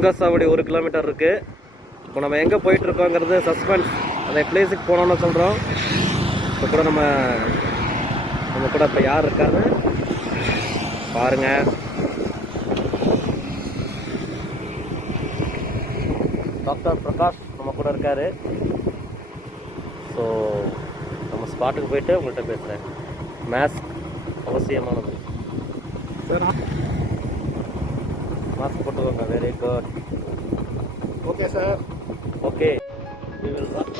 சுங்கசாவடி 1 kilometre இருக்குது. இப்போ நம்ம எங்கே போயிட்டுருக்கோங்கிறது சஸ்பென்ஸ். அந்த பிளேஸுக்கு போனோன்னு சொல்கிறோம். இப்போ கூட நம்ம கூட இப்போ யார் இருக்காருன்னு பாருங்கள். டாக்டர் பிரகாஷ் நம்ம கூட இருக்கார். ஸோ நம்ம ஸ்பாட்டுக்கு போயிட்டு உங்கள்கிட்ட பேசுகிறேன். மாஸ்க் அவசியமானது சார். மாஸ்க் போட்டுக்கோங்க. Very good. Okay sir. Okay, we will rock.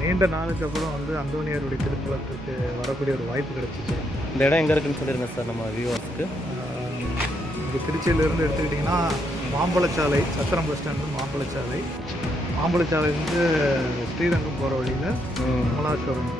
நீண்ட நாளுக்கு அப்புறம் வந்து அந்தோனியாருடைய திருத்தலத்துக்கு வரக்கூடிய ஒரு வாய்ப்பு கிடைச்சிச்சு. இந்த இடம் எங்கே இருக்குன்னு சொல்லிடுங்க சார் நம்ம வியூவர்ஸ்க்கு. இங்கே திருச்சியிலேருந்து எடுத்துக்கிட்டிங்கன்னா மாம்பழச்சாலை, சத்திரம் பஸ் ஸ்டாண்டு மாம்பழச்சாலை, மாம்பழச்சாலையிலேருந்து ஸ்ரீரங்கம் போகிற வழியில் மலாஸ்வரம்.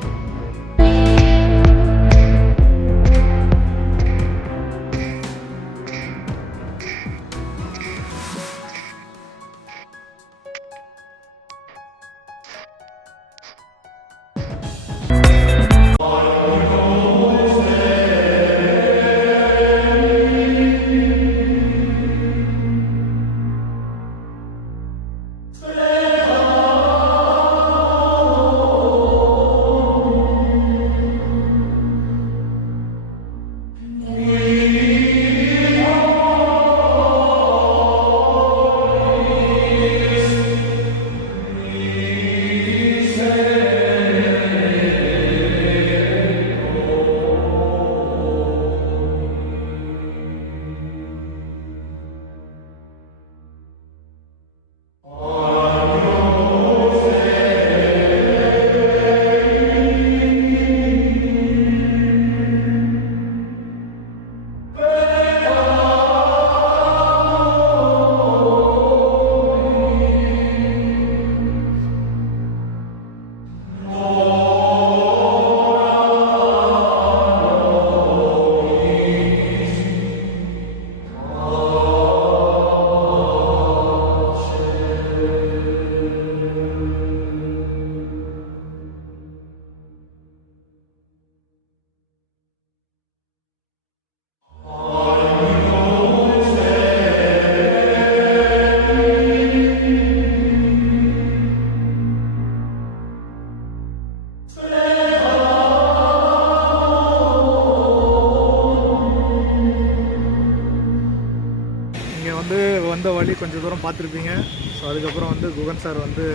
வந்த வழி கொஞ்சம் தூரம் பார்த்துருப்பீங்க. ஸோ அதுக்கப்புறம் வந்து குகன் சார் வந்து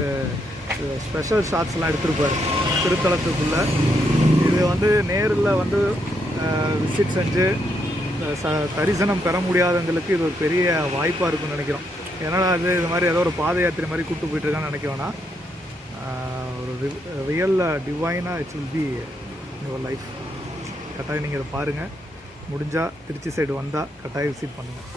ஸ்பெஷல் ஷாட்ஸ்லாம் எடுத்திருப்பார் திருத்தலத்துக்குள்ளே. இது வந்து நேரில் வந்து விசிட் செஞ்சு தரிசனம் பெற முடியாதவங்களுக்கு இது ஒரு பெரிய வாய்ப்பாக இருக்குன்னு நினைக்கிறோம். ஏன்னா இது மாதிரி ஏதோ ஒரு பாத யாத்திரை மாதிரி கூப்பிட்டு போயிட்டுருக்கான்னு நினைக்க வேணாம். ஒரு ரியல் டிவைனாக it's will be your life. கட்டாயம் நீங்கள் இதை பாருங்கள். முடிஞ்சால் திருச்சி சைடு வந்தால் கட்டாயம் விசிட் பண்ணுங்கள்.